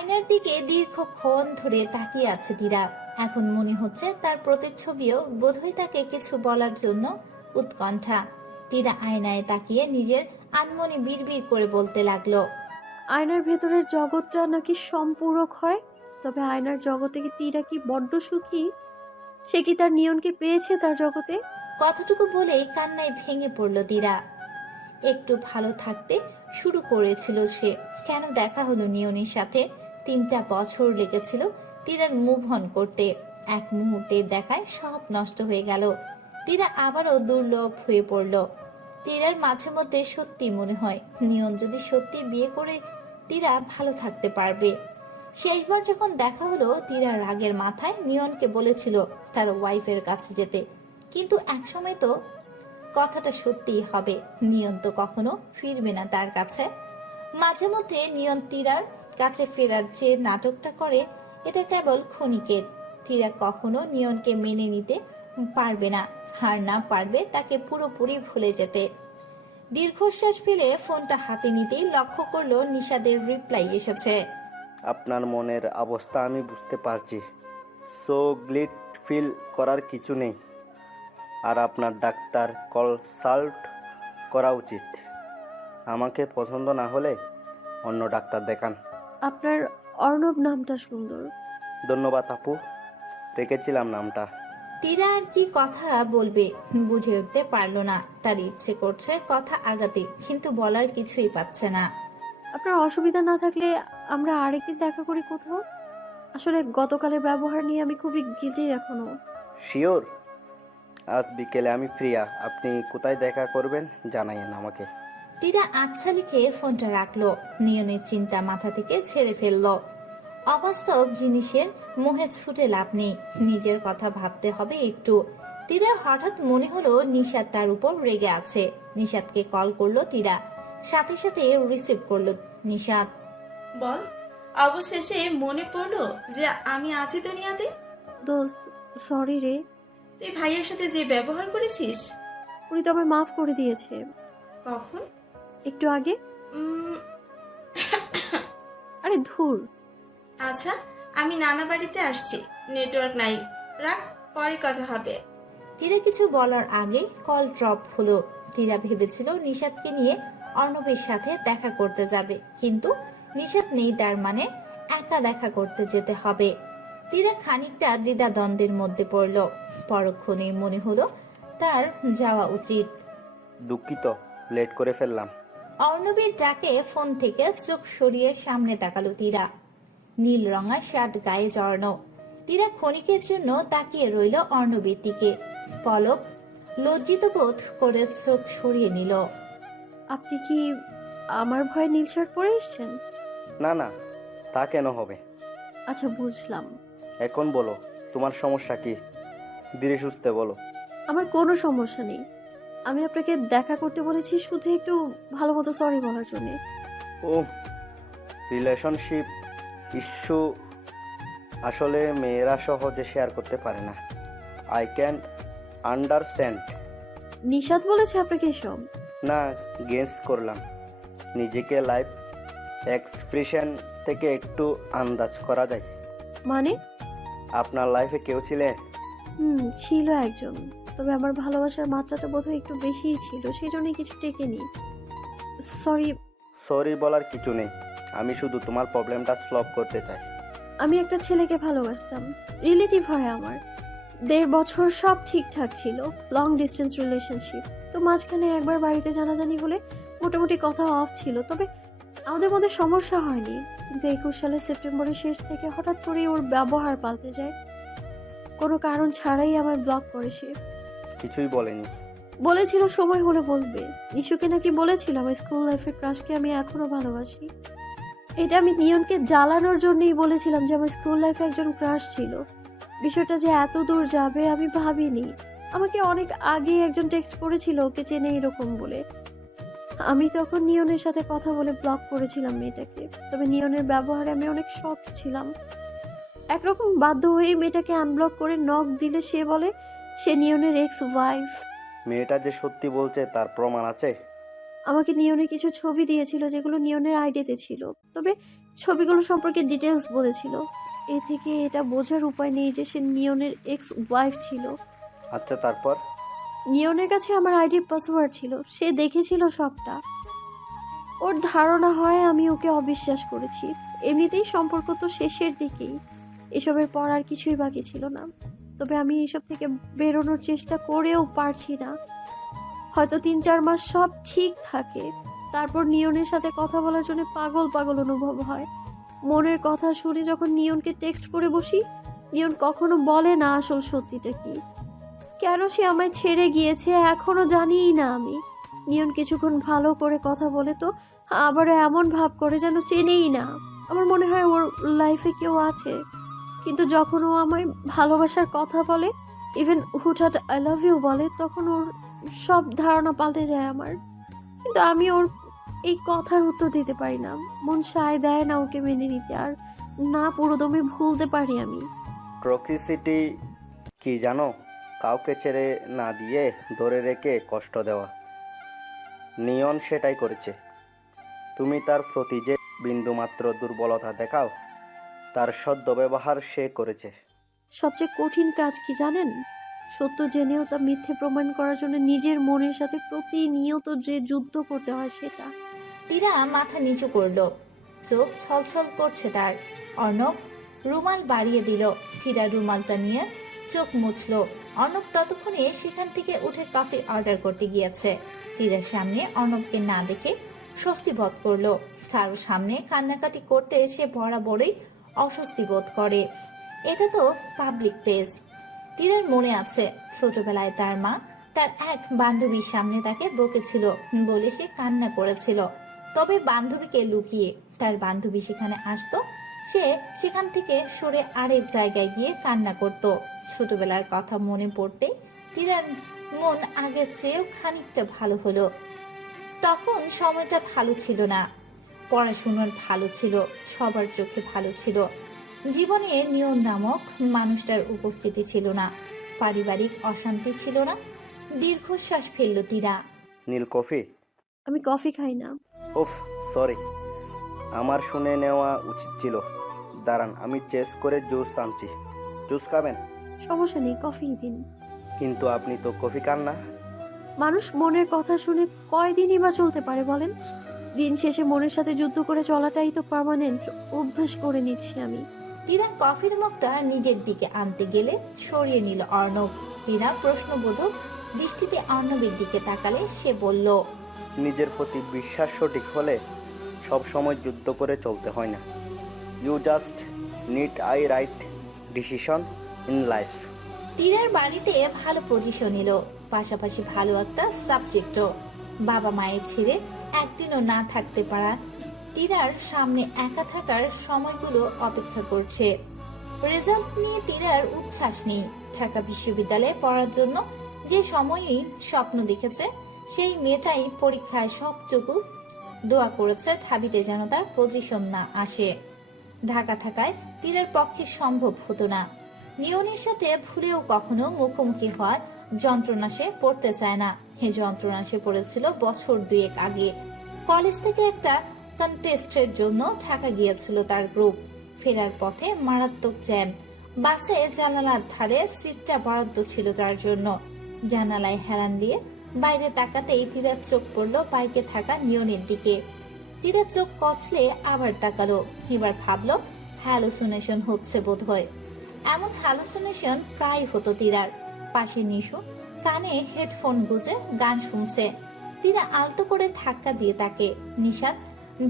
আয়নার দিকে দীর্ঘক্ষণ ধরে তাকিয়ে আছে তীরা। এখন মনে হচ্ছে তার প্রতিচ্ছবিও বোধহয় তাকে কিছু বলার জন্য উৎকণ্ঠা। তীরা আয়নায় তাকিয়ে নিজের আনমনে বিড়বিড় করে বলতে লাগলো, আয়নার ভেতরের জগৎটা নাকি সম্পূরক হয়। তবে আয়নার জগতে কি তীরা কি বড্ড সুখী? সে কি তার নিয়নকে পেয়েছে তার জগতে? কথাটুকু বলেই কান্নায় ভেঙে পড়ল তীরা। একটু ভালো থাকতে শুরু করেছিল সে, কেন দেখা হলো নিয়নের সাথে? 3টা বছর লেগেছিল তীরার মুভ অন করতে। এক মুহূর্তের দেখায় সব নষ্ট হয়ে গেল। তীরা আবারও দুর্লভ হয়ে পড়ল। তীরার মাঝে মধ্যে সত্যি মনে হয় নিয়ন যদি সত্যি বিয়ে করে তীরা ভালো থাকতে পারবে। শেষবার যখন দেখা হলো তীরা রাগের মাথায় নিয়নকে বলেছিল তার ওয়াইফের কাছে যেতে, কিন্তু একসময় তো কথাটা সত্যিই হবে, নিয়ন তো কখনো ফিরবে না তার কাছে। মাঝে মধ্যে নিয়ন তীরার কাছে ফেরার যে নাটকটা করে, এটা কেবল ক্ষণিকের। তীরা কখনো নিয়নকে মেনে নিতে পারবে না, আর না পারবে তাকে পুরোপুরি ভুলে যেতে। দীর্ঘশ্বাস ফেলে ফোনটা হাতে নিতেই লক্ষ্য করলো নিশাদের রিপ্লাই এসেছে। আপনার মনের অবস্থা আমি বুঝতে পারছি। সো গ্লিট ফিল করার কিছু নেই। আর আপনার ডাক্তার কনসাল্ট করা উচিত। আমাকে পছন্দ না হলে অন্য ডাক্তার দেখান। আপনার অর্ণব নামটা সুন্দর। ধন্যবাদ আপু, রেখেছিলাম নামটা। তীরা আর কি কথা বলবে বুঝে উঠতে পারলো না। তার ইচ্ছে করছে কথা আগাতে, কিন্তু বলার কিছুই পাচ্ছে না। আপনার অসুবিধা না থাকলে আমরা আরেকদিন দেখা করি কোথাও। আসলে গতকালের ব্যবহার নিয়ে আমি খুবই গিল্টি এখনো। শিওর, আজ বিকেলে আমি ফ্রিয়া। আপনি কোথায় দেখা করবেন জানাইন আমাকে। তীরা আচ্ছা লিখে ফোনটা রাখলো। নিয়নের চিন্তা মাথা থেকে ছেড়ে ফেললো। অবাস্তব জিনিসের মোহে ছুটে লাভ নেই, নিজের কথা ভাবতে হবে একটু। তীরার হঠাৎ মনে হলো নিশাদ তার উপর রেগে আছে। নিশাদকে কল করলো তীরা, সাথে সাথে রিসিভ করলো নিশাদ। বল, অবশেষে মনে পড়লো যে আমি আছি দুনিয়াতে। দোস্ত, সরি রে। তুই ভাইয়ের সাথে যে ব্যবহার করেছিস। উনি তো আমায় মাফ করে দিয়েছে কখন? একটু আগে। উম, আরে ধুর। আচ্ছা, আমি নানা বাড়িতে আসছি, নেটওয়ার্ক নাই, রাখ, পরে কথা হবে। তীরা কিছু বলার আগে কল ড্রপ হলো। তীরা ভেবেছিল নিশাদকে নিয়ে অর্ণবের সাথে দেখা করতে যাবে, কিন্তু নিশাদ নেই, তার মানে একা দেখা করতে যেতে হবে। তীরা খানিকটা দ্বিধাদ্বন্দ্বের মধ্যে পড়ল। পরক্ষণেই মনে হলো তার যাওয়া উচিত। দুঃখিত, লেট করে ফেললাম। অর্ণবের ডাকে ফোন থেকে চোখ সরিয়ে সামনে তাকালো তীরা। নীল রঙা শার্ট গায়ে জড়ানো। তীরা ক্ষণিকের জন্য তাকিয়ে রইল অর্ণবের দিকে। পলক লজ্জিত বোধ করে চোখ সরিয়ে নিল। আপনি কি আমার ভয়ে নীল শার্ট পরে এসেছেন? না না, তা কেন হবে? আচ্ছা, বুঝলাম। এখন বলো, তোমার সমস্যা কি? ধীরে সুস্থে বলো। আমার কোনো সমস্যা নেই। আমি আপনাকে দেখা করতে বলেছি শুধু একটু ভালো মতো সরি বলার জন্য। ও, রিলেশনশিপ ইস্যু আসলে মেয়েরা সহজে শেয়ার করতে পারে না। I can understand. নিশাদ বলেছে আপনাকে এসব? না, গেস করলাম। নিজেকে লাইফ এক্সপ্রেশন থেকে একটু আন্দাজ করা যায়। মানে? আপনার লাইফে কেউ ছিলেন? ছিল একজন, তবে আমার ভালোবাসার মাত্রাটা বোধহয় একটু বেশিই ছিল, সেই জন্যই কিছু টেকেনি। সরি। সরি বলার কিছু নেই। আমি শুধু তোমার প্রবলেমটা সলভ করতে চাই। আমি একটা ছেলেকে ভালোবাসতাম, রিলেটিভ হয় আমার। 1.5 বছর সব ঠিকঠাক ছিল, লং ডিস্টেন্স রিলেশনশিপ। তো মাঝখানে একবার বাড়িতে জানাজানি হলে মোটামুটি কথা অফ ছিল, তবে আমাদের মধ্যে সমস্যা হয়নি। কিন্তু 21 সালের সেপ্টেম্বরের শেষ থেকে হঠাৎ করেই ওর ব্যবহার পাল্টে যায়। কোনো কারণ ছাড়াই আমায় ব্লক করে সে। কিছুই বলেনি? বলেছিল সময় হলে বলবে। নিশুকে নাকি বলেছিল আমার স্কুল লাইফের ক্রাশকে আমি এখনো ভালোবাসি। এটা আমি নিয়নকে জ্বালানোর জন্যই বলেছিলাম যে আমার স্কুল লাইফে একজন ক্রাশ ছিল। বিষয়টা যে এত দূর যাবে আমি ভাবিনি। আমাকে অনেক আগে একজন টেক্সট করেছিল ওকে চেনে এরকম বলে। আমি তখন নিয়নের সাথে কথা বলে ব্লক করেছিলাম মেয়েটাকে, তবে নিয়নের ব্যবহারে আমি অনেক শকড ছিলাম। একরকম বাধ্য হয়ে মেয়েটাকে আনব্লক করে নক দিলে সে বলে সে নিয়নের এক্স ওয়াইফ। মেয়েটা যে সত্যি বলছে তার প্রমাণ আছে? আমাকে নিয়নের কিছু ছবি দিয়েছিল যেগুলো নিয়নের আইডিতে ছিল, তবে ছবিগুলো সম্পর্কে ডিটেলস বলেছিল। এ থেকে এটা বোঝার উপায় নেই যে সে নিয়নের এক্স ওয়াইফ ছিল। আচ্ছা, তারপর? নিয়নের কাছে আমার আইডির পাসওয়ার্ড ছিল, সে দেখেছিল সবটা। ওর ধারণা হয় আমি ওকে অবিশ্বাস করেছি। এমনিতেই সম্পর্ক তো শেষের দিকেই, এসবের পর আর কিছুই বাকি ছিল না। তবে আমি এসব থেকে বেরোনোর চেষ্টা করেও পারছি না। হয়তো 3-4 মাস সব ঠিক থাকে, তারপর নিয়নের সাথে কথা বলার জন্য পাগল পাগল অনুভব হয়। মনের কথা শুনে যখন নিয়নকে টেক্সট করে বসি, নিয়ন কখনো বলে না আসল সত্যিটা কি। কেন সে আমায় ছেড়ে গিয়েছে এখনো জানিই না আমি। নিয়ন কিছুক্ষণ ভালো করে কথা বলে তো আবারও এমন ভাব করে যেন চেনেই না। আমার মনে হয় ওর লাইফে কেউ আছে, কিন্তু যখন ও আমায় ভালোবাসার কথা বলে, ইভেন হুটহাট আই লাভ ইউ বলে, তখন ওর সব ধারণা পাল্টে যায় আমার। কিন্তু আমি ওর এই কথার উত্তর দিতে পারি না, মন সায় দেয় না ওকে মেনে নিতে, আর না পুরোদমে ভুলতে পারি আমি। টক্সিসিটি কি জানো? কাউকে ছেড়ে না দিয়ে ধরে রেখে কষ্ট দেওয়া। নিয়ন সেটাই করেছে। তুমি তার প্রতি যে বিন্দুমাত্র দুর্বলতা দেখাও, তার সদ্ব্যবহার সে করেছে। সবচেয়ে কঠিন কাজ কি জানেন? সত্য জেনেও তা মিথ্যে প্রমাণ করার জন্য নিজের মনের সাথে প্রতিনিয়ত যে যুদ্ধ করতে হয় সেটা। তীরা মাথা নিচু করলো, চোখ ছলছল করছে তার। অর্ণব রুমাল বাড়িয়ে দিল। তীরা রুমালটা নিয়ে চোখ মুছলো। অর্ণব ততক্ষণে সেখান থেকে উঠে কফি অর্ডার করতে গিয়েছে। তীরার সামনে অর্ণবকে না দেখে স্বস্তি বোধ করলো। কারো সামনে কান্নাকাটি করতে সে বরাবরই অস্বস্তি বোধ করে। এটা তো পাবলিক প্লেস। তীরার মনে আছে ছোটবেলায় তার মা তার এক বান্ধবীর সামনে তাকে বকেছিল বলে সে কান্না করেছিল। তবে বান্ধবীকে লুকিয়ে তার বান্ধবী সেখানে আসতো, সে সেখান থেকে সরে আরেক জায়গায় গিয়ে কান্না করত। ছোটবেলার কথা মনে পড়তে তীরার মন আগের চেয়েও খানিকটা ভালো হলো। তখন সময়টা ভালো ছিল না, পড়াশুনোর ভালো ছিল, সবার চোখে ভালো ছিল। জীবনে নিয়ন নামক মানুষটার উপস্থিতি ছিল না, পারিবারিক অশান্তি ছিল না। দীর্ঘশ্বাস ফেলল তীরা। নীল কফি? আমি কফি খাই না। উফ, সরি, আমার শুনে নেওয়া উচিত ছিল। দাঁড়ান, আমি চেস করে জুস আনছি। জুস খাবেন? সমস্যা নেই, কফি দিন। কিন্তু আপনি তো কফি খান না। মানুষ মনের কথা শুনে কয়দিনই বা চলতে পারে বলেন? দিন শেষে মনের সাথে যুদ্ধ করে চলাটাই তো পার্মানেন্ট অভ্যাস করে নিচ্ছি আমি। তীরা কফির মগটা নিজের দিকে আনতে গেলে সরিয়ে নিল অর্ণব। তীরা প্রশ্নবোধক দৃষ্টিতে অর্ণবের দিকে তাকালে সে বলল, নিজের প্রতি বিশ্বাস সঠিক হলে সব সময় যুদ্ধ করে চলতে হয় না। You just need I right decision in life. তীরার বাড়িতে ভালো পজিশন এলো, পাশাপাশি ভালো একটা সাবজেক্টও। বাবা মায়ের ছেড়ে একদিনও না থাকতে পারা তীরার সামনে একা থাকার সময়গুলো অপেক্ষা করছে। রেজাল্ট নিয়ে তীরার উচ্ছ্বাস নেই। ঢাকা বিশ্ববিদ্যালয়ে পড়ার জন্য যে সময়ই স্বপ্ন দেখেছে, সেই মেয়েটাই পরীক্ষায় সবটুকু দোয়া করেছে ঢাবিতে যেন তার পজিশন না আসে। ঢাকা থাকায় তীরার পক্ষে সম্ভব হতো না। নিয়নের সাথে ভুলেও কখনো মুখোমুখি হওয়ার যন্ত্রণা সে পড়তে চায় না। এ যন্ত্রণা সে পড়েছিল বছর 2 আগে। কলেজ থেকে একটা কন্টেস্টের জন্য ঢাকা গিয়েছিল তার গ্রুপ। ফেরার পথে মারাত্মক জ্যাম। বাসে জানালার ধারে সিটটা বরাদ্দ ছিল তার জন্য। জানালায় হেলান দিয়ে বাইরে তাকাতেই তীরার চোখ পড়ল বাইকে থাকা নিয়নের দিকে। তীরা চোখ কচলে আবার তাকালো। এবার ভাবলো হ্যালুসিনেশন হচ্ছে বোধহয়। এমন হ্যালুসিনেশন প্রায় হতো তীরার। পাশে নিশু কানে হেডফোন গুজে গান শুনছে। তীরা আলতো করে ধাক্কা দিয়ে তাকে। নিশাদ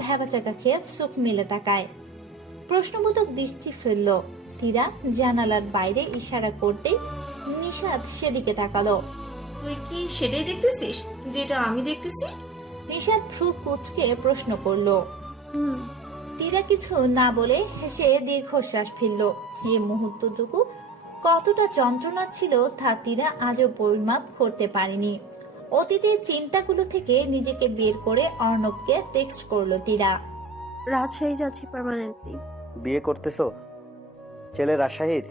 ভ্যাবাচাকা খেয়ে চোখ মেলে তাকায়, প্রশ্নবোধক দৃষ্টি ফেলল। তীরা জানালার বাইরে ইশারা করতেই নিশাদ সেদিকে তাকালো। তুই কি সেটাই দেখতেছিস যেটা আমি দেখতেছি? নিশাদ ভ্রু কুচকে প্রশ্ন করলো। তীরা কিছু না বলে হেসে দীর্ঘশ্বাস ফেলল। এই মুহূর্তটুকু কতটা যন্ত্রণা ছিল তা তীরা আজও পরিমাপ করতে পারেনি। অতীতের চিন্তাগুলো থেকে নিজেকে বের করে অর্ণবকে টেক্সট করলো তীরা। রাজশাহী যাচ্ছি পার্মানেন্টলি। বিয়ে করতেছো? ছেলে রাজশাহীর?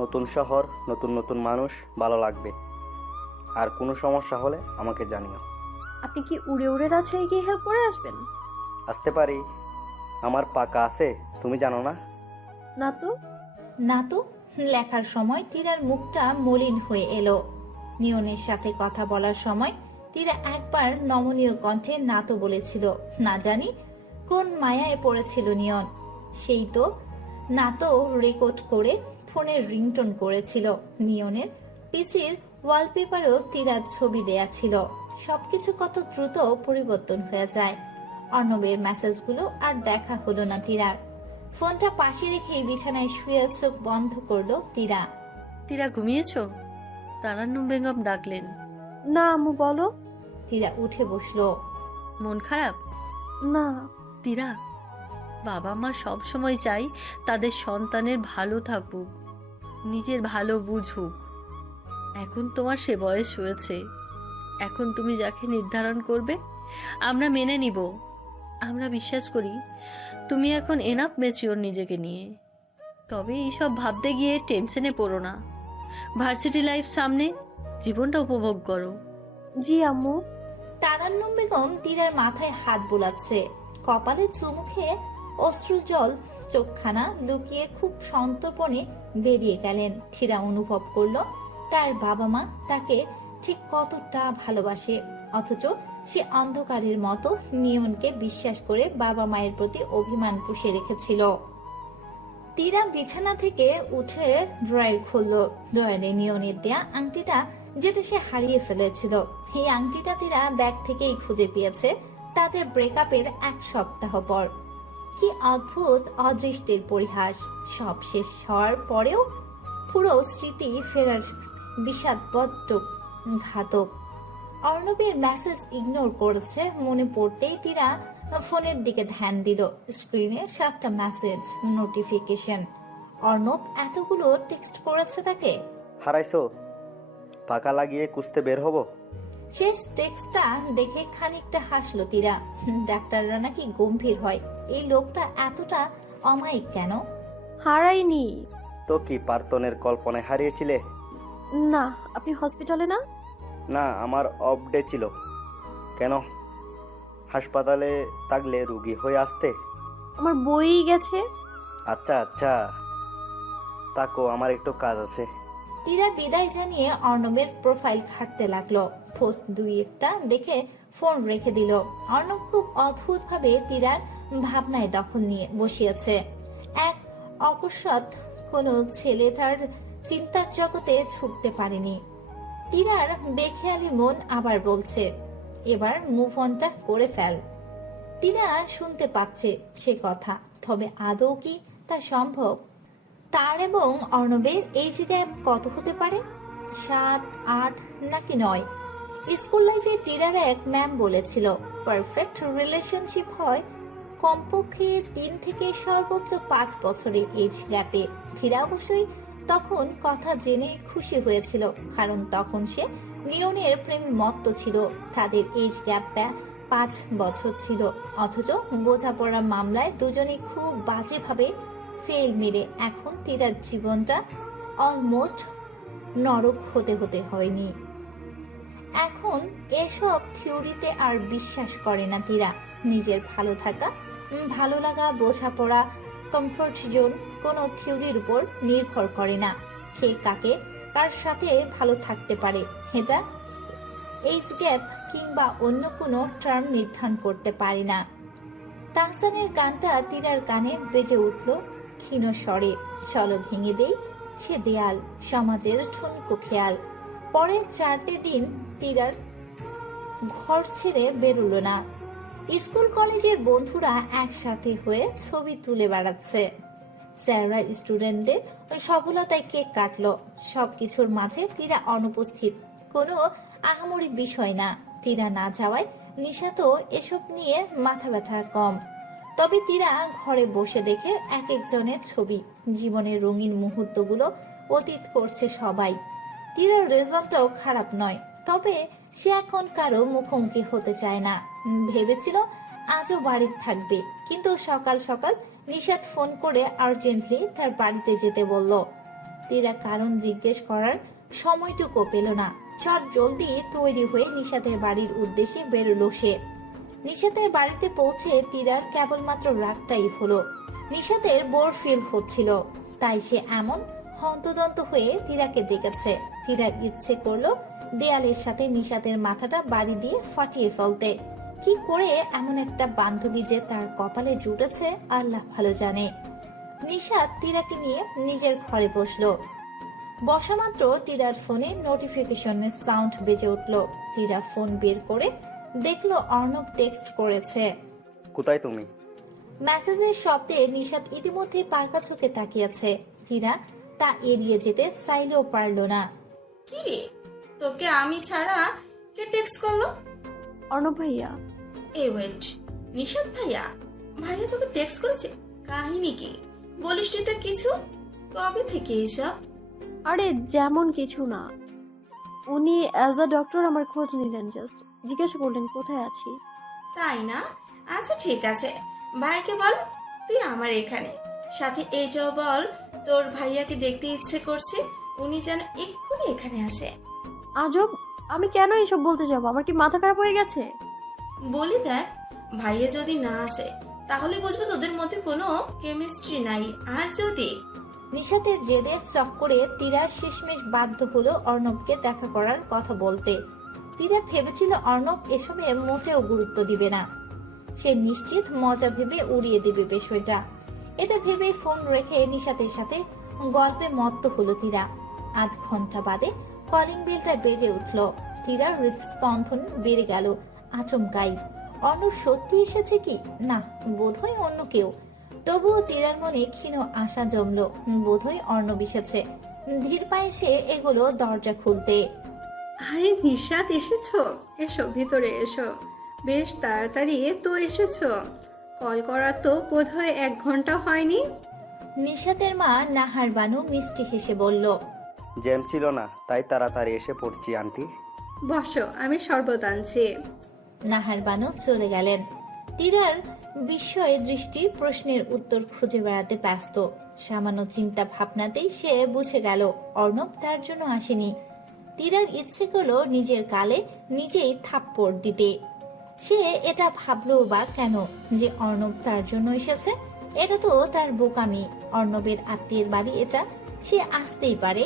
নতুন শহর, নতুন নতুন মানুষ, ভালো লাগবে। আর কোনো সমস্যা হলে আমাকে জানিও। আপনি কি উড়ে উড়ে রাজশাহী গিয়ে হেল্প করে আসবেন? আসতে পারি, আমার পাকা আছে, তুমি জানো না? না তো। না তো। লেখার সময় তীরার মুখটা মলিন হয়ে এলো। নিয়নের সাথে কথা বলার সময় তীরা একবার নমনীয় কণ্ঠে না তো বলেছিল। না জানি কোন মায়ায় পড়েছিল নিয়ন। সেই তো না তো রেকর্ড করে ফোনের রিংটোন করেছিল। নিয়নের পিসির ওয়ালপেপারেও তীরার ছবি দেয়া ছিল। সবকিছু কত দ্রুত পরিবর্তন হয়ে যায়। অর্ণবের মেসেজগুলো আর দেখা হলো না তীরার। ফোনটা পাশে রেখেই বিছানায় শুয়ে চোখ বন্ধ করলো তীরা। তীরা ঘুমিয়েছো? তারান্নুম বেগম ডাকলেন। না আম্মু, বলো। তীরা উঠে বসলো। মন খারাপ? না। তীরা, বাবা মা সব সময় চাই তাদের সন্তানের ভালো থাকুক, নিজের ভালো বুঝুক। এখন তোমার সে বয়স হয়েছে। এখন তুমি যাকে নির্ধারণ করবে আমরা মেনে নিব। আমরা বিশ্বাস করি তুমি এখন এনাফ ম্যাচিওর নিজেকে নিয়ে। তবে এইসব ভাবতে গিয়ে টেনশনে পড়ো না। ভার্সিটি লাইফ সামনে, জীবনটা উপভোগ করো। জি আম্মু। তারান্নুম বেগম তীরার মাথায় হাত বোলাচ্ছে। কপালে চুমু খেয়ে অশ্রু জল চোখখানা লুকিয়ে খুব সন্তর্পণে বেরিয়ে গেলেন। তীরা অনুভব করলো তার বাবা মা তাকে ঠিক কতটা ভালোবাসে, অথচ সে অন্ধকারের মতো নিয়নকে বিশ্বাস করে বাবা মায়ের প্রতি অভিমান পুষে রেখেছিল। তীরা বিছানা থেকে উঠে ড্রয়ার খুললো। ড্রয়ারে নিয়নের দেয়া আংটিটা, যেটা সে হারিয়ে ফেলেছিল। এই আংটিটা তীরা ব্যাগ থেকেই খুঁজে পেয়েছে তাদের ব্রেকআপের 1 সপ্তাহ পর। কি অদ্ভুত অদৃষ্টের পরিহাস! সব শেষ হওয়ার পরেও পুরো স্মৃতি ফেরার বিষাদ বড্ড ঘাতক। অর্ণবের মেসেজ ইগনোর করেছে মনে পড়তেই তীরা ফোনের দিকে ধ্যান দিল। স্ক্রিনে 7টা মেসেজ নোটিফিকেশন। অর্ণব এতগুলো টেক্সট করেছে তাকে। হারাইছো? পাকা লাগিয়ে কুস্তে বের হব। শেষ টেক্সটটা দেখে খানিকটা হাসলো তীরা। ডাক্তাররা নাকি গম্ভীর হয়, এই লোকটা এতটা অমায়িক কেন? হারাইনি। তো কি প্রার্থনের কল্পনায় হারিয়েছিলে? না। আপনি হসপিটালে না? না, আমার অফ ডে ছিল। কেন? হাসপাতালে থাকলে রুগী হয়ে আসতে? আমার বই গেছে। আচ্ছা আচ্ছা, তাকো, আমার একটু কাজ আছে। তীরা বিদায় জানিয়ে অর্ণবের প্রোফাইল ঘাঁটতে লাগলো। পোস্ট 2-1টা দেখে ফোন রেখে দিল। অর্ণব খুব অদ্ভুত ভাবে তীরার ভাবনায় দখল নিয়ে বসিয়েছে। এক অকস্মাৎ কোনো ছেলে তার চিন্তার জগতে ঢুকতে পারেনি। তীরার বেখেয়ালি মন আবার বলছে, এবার মুভ অনটা করে ফেল। তীরা শুনতে পাচ্ছে সে কথা, তবে আদৌ কি তা সম্ভব? তার এবং অর্ণবের এইজ গ্যাপ কত হতে পারে? 7, 8 নাকি 9? স্কুল লাইফে তীরার এক ম্যাম বলেছিল পারফেক্ট রিলেশনশিপ হয় কমপক্ষে 3 থেকে সর্বোচ্চ 5 বছরের এজ গ্যাপে। তীরা অবশ্যই তখন কথা জেনে খুশি হয়েছিল, কারণ তখন সে নিয়নের প্রেমে মত্ত ছিল। তাদের এজ গ্যাপ 5 বছর ছিল, অথচ বোঝাপড়ার মামলায় দুজনেই খুব বাজেভাবে ফেল মেরে এখন তীরার জীবনটা অলমোস্ট নরক হতে হতে হয়নি। এখন এসব থিওরিতে আর বিশ্বাস করে না তীরা। নিজের ভালো থাকা, ভালো লাগা, বোঝাপড়া, কমফোর্ট জোন কোনো থিওরির উপর নির্ভর করে না। কে কাকে কার সাথে ভালো থাকতে পারে এটা এইজ গ্যাপ কিংবা অন্য কোনো টার্ম নির্ধারণ করতে পারে না। তাহসানের গানটা তীরার কানে বেজে উঠল ক্ষীণ স্বরে। চলো ভেঙে দেই সে দেয়াল, সমাজের ঠুনকো খেয়াল। পরের 4টে দিন তীরার ঘর ছেড়ে বেরোলো না। স্কুল কলেজের বন্ধুরা একসাথে হয়ে ছবি তুলে বেড়াচ্ছে। স্যাররা স্টুডেন্টদের সফলতায় কেক কাটলো। সবকিছুর মাঝে তীরা অনুপস্থিত, কোনো আহামরি বিষয় না। তীরা না যাওয়ায় নিশা তো এসব নিয়ে মাথা ব্যথা কম। তবে তীরা ঘরে বসে দেখে এক একজনের ছবি, জীবনের রঙিন মুহূর্তগুলো অতীত করছে সবাই। তীরার রেজাল্টটাও খারাপ নয়, তবে সে এখন কারো মুখোমুখি হতে চায় না। ভেবেছিল আজও বাড়িতে থাকবে, কিন্তু সকাল সকাল নিশাত ফোন করে আর্জেন্টলি তার বাড়িতে যেতে বলল। তীরা কারণ জিজ্ঞেস করার সময়টুকু পেল না। চট জলদি তৈরি হয়ে নিশাতের বাড়ির উদ্দেশ্যে বেরোলো সে। নিশাতের বাড়িতে পৌঁছে তীরার কেবলমাত্র রাগটাই হলো। নিশাতের বোর ফিল হচ্ছিল, তাই সে এমন হন্তদন্ত হয়ে তীরাকে ডেকেছে। তীরার ইচ্ছে করলো দেয়ালের সাথে নিশাতের মাথাটা বাড়ি দিয়ে ফাটিয়ে ফেলতে। কি করে এমন একটা বান্ধবী যে তার কপালে জুটেছে আল্লাহ ভালো জানে। নিশাত তীরাকে নিয়ে নিজের ঘরে বসলো। বসা মাত্র তীরার ফোনে নোটিফিকেশনের সাউন্ড বেজে উঠল। তীরা ফোন বের করে দেখলো অর্ণব টেক্সট করেছে। কোথায় তুমি? মেসেজের শব্দে নিশাত ইতিমধ্যে পাকা চোখে তাকিয়েছে। তীরা তা এড়িয়ে যেতে চাইলেও পারল না। কি রে, তোকে আমি ছাড়া কে টেক্সট করলো? অর্ণব ভাইয়া। ওয়েট, নিশাত ভাইয়া? ভাইয়া তোকে টেক্সট করেছে? কাহিনী কি, বলিসটি তো কিছু? কবে থেকে এসব? আরে যেমন কিছু না, উনি অ্যাজ আ ডক্টর আমার খোঁজ নিলেন, জাস্ট জিজ্ঞাসা করলেন কোথায় আছি। তাই না? আচ্ছা ঠিক আছে, ভাইকে বল তুই আমার এখানে। সাথে এটাও বল তোর ভাইয়াকে দেখতে ইচ্ছে করছে, উনি যেন এক্ষুনি এখানে আসে। আজব, আমি কেন এসব বলতে যাব? আমার কি মাথা খারাপ হয়ে গেছে? বলি দেখ, ভাইয়া যদি না আসে তাহলে বুঝবো তোদের মধ্যে কোনো কেমিস্ট্রি নাই। আর যদি নিশাতের জেদের চক্করে তীরা শেষমেশ বাধ্য হলো অর্ণবকে দেখা করার কথা বলতে। তীরা ভেবেছিল অর্ণব এসবে মোটেও গুরুত্ব দিবে না, সে নিশ্চিত মজা ভেবে উড়িয়ে দেবে বিষয়টা। এটা ভেবেই ফোন রেখে নিশাতের সাথে গল্পে মত্ত হলো তীরা। আধ ঘন্টা বাদে কলিং বেলটা বেজে উঠল। তীরার হৃদস্পন্দন বেড়ে গেল আচমকাই। অর্ণব সত্যি এসেছে কি না, বোধহয় অন্য কেউ। তবুও তীরার মনে ক্ষীণ আশা জমল, বোধহয় অর্ণব এসেছে। ধীর পায়ে সে এগুলো দরজা খুলতে। আরে নিশাত, এসেছো? এসো ভিতরে এসো। বেশ তাড়াতাড়ি তো এসেছো। কল করা তো বোধহয় 1 ঘন্টা হয়নি। নিশাতের মা নাহার বানু মিষ্টি হেসে বলল, জ্যাম ছিল না, তাই তাড়াতাড়ি এসে পড়ছি আন্টি। বসো, আমি শরবত আনছি। নাহার বানু চলে গেলেন। তীরার বিস্ময়ে দৃষ্টি প্রশ্নের উত্তর খুঁজে বেড়াতে ব্যস্ত। সামান্য চিন্তা ভাবনাতেই সে বুঝে গেল অর্ণব তার জন্য আসেনি। তীরার ইচ্ছে করলো নিজের গালে নিজেই থাপ্পড় দিতে। সে এটা ভাবলো বা কেন যে অর্ণব তার জন্য এসেছে? এটা তো তার বোকামি। অর্ণবের আত্মীয়ের বাড়ি এটা, সে আসতেই পারে।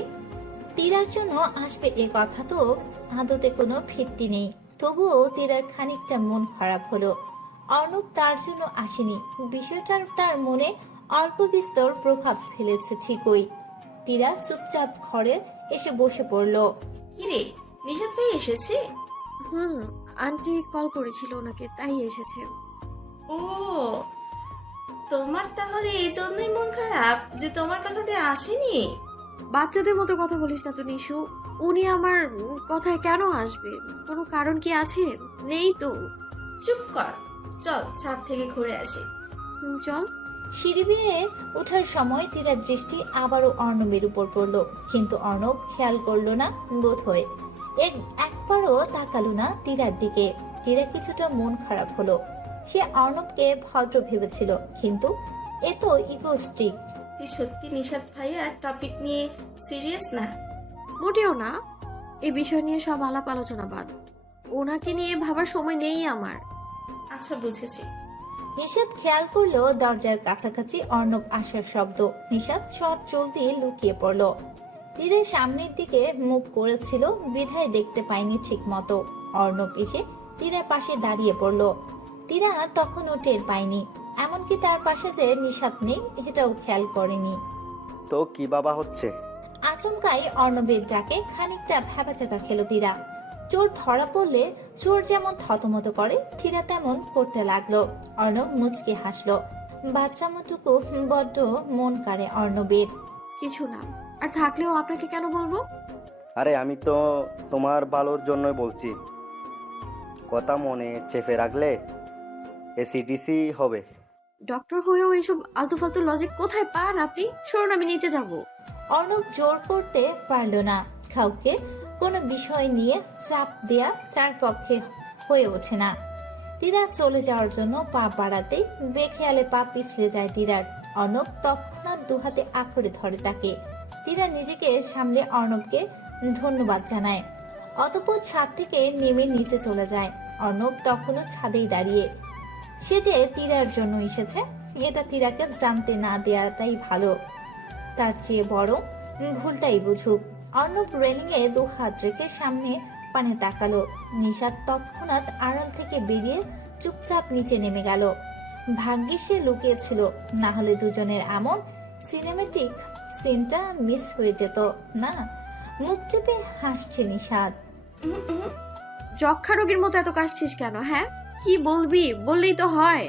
তীরার জন্য আসবে এ কথা তো আদতে কোনো ভিত্তি নেই। তবুও তীরার খানিকটা মন খারাপ হলো। অর্ণব তার জন্য আসেনি, বিষয়টার তার মনে অল্প বিস্তর প্রভাব ফেলেছে ঠিকই। তীরা চুপচাপ ঘরে এসে বসে পড়ল। কি রে, নিশাত ভাই এসেছে? আন্টি কল করেছিল ওনাকে, তাই এসেছে। ও, তোমার তাহলে এই জন্যই মন খারাপ যে তোমার কথা দিয়ে আসেনি? বাচ্চাদের মতো কথা বলিস না তো নিশু। উনি আমার কথায় কেন আসবে? কোনো কারণ কি আছে? নেই তো। চুপ কর, চল ছাদ থেকে ঘুরে আসি। চল। সিঁড়ি বেয়ে ওঠার সময় তীরার দৃষ্টি আবারও অর্ণবের উপর পড়ল, কিন্তু অর্ণব খেয়াল করলো না বোধ হয়। একবারও তাকালো না তীরার দিকে। তীরা কিছুটা মন খারাপ হলো। সে অর্ণবকে ভদ্র ভেবেছিল, কিন্তু এ তো ইগোস্টিক। তুই সত্যি নিশাত ভাইয়ার টপিক নিয়ে সিরিয়াস না? মোটেও না, এই বিষয় নিয়ে সব আলাপ আলোচনা বাদ। ওনাকে নিয়ে ভাবার সময় নেই আমার। আচ্ছা বুঝেছি। নিশাত খেয়াল করলো দরজার কাছাকাছি অর্ণব আসার শব্দ। নিশাত চট চলতে লুকিয়ে পড়ল। তীরের সামনের দিকে মুখ করেছিল বিধায় দেখতে পায়নি ঠিক মতো। অর্ণব এসে তীরের পাশে দাঁড়িয়ে পড়ল। তীরা তখনও টের পায়নি, এমনকি তার পাশে যে নিশাত নেই এটাও খেয়াল করেনি। তো কি বাবা হচ্ছে? আচমকাই অর্ণবের ডাকে খানিকটা ভ্যাবাচাকা খেলো তীরা। চোর ধরা পড়লে চোর যেমন থতমত করে, তীরা তেমন করতে লাগলো। অর্ণব মুচকে হাসলো। বাচ্চামটুকু বড্ড মন কাড়ে অর্ণবের। কিছু না, আর থাকলেও আপনাকে কেন বলবো? আরে আমি তো তোমার ভালোর জন্যই বলছি। কথা মনে চেপে রাখলে এসিডিসি হবে। ডক্টর হয়েও এইসব আলতু ফালতু লজিক কোথায় পান আপনি? সরুন, আমি নিচে যাব। অর্ণব জোর করতে পারল না। কাউকে কোনো বিষয় নিয়ে চাপ দেয়া তার পক্ষে হয়ে ওঠে না। তীরা চলে যাওয়ার জন্য পা বাড়াতেই বেখেয়ালে পা পিছলে যায় তীরার। অর্ণব তৎক্ষণাৎ দুহাতে আঁকড়ে ধরে তাকে। তীরা নিজেকে সামলে অর্ণবকে ধন্যবাদ জানায়। অতঃপর ছাদ থেকে নেমে নিচে চলে যায়। অর্ণব তখনও ছাদেই দাঁড়িয়ে। সে যে তীরার জন্য এসেছে এটা তীরাকে জানতে না দেওয়াটাই ভালো, তার চেয়ে বড় ভুলটাই বুঝুক। অর্ণব রেলিংয়ে 2 হাত রেখে সামনে পানে তাকালো। নিশাদ তৎক্ষণাৎ আড়াল থেকে বেরিয়ে চুপচাপ নিচে নেমে গেল। ভাগ্যিস সে লুকিয়েছিল, না হলে দুজনের এমন সিনেমেটিক সিনটা মিস হয়ে যেত না। মুখ চেপে হাসছে নিশাদ। যক্ষা রোগীর মতো এত কাশছিস কেন? হ্যাঁ, কি বলবি? বললেই তো হয়।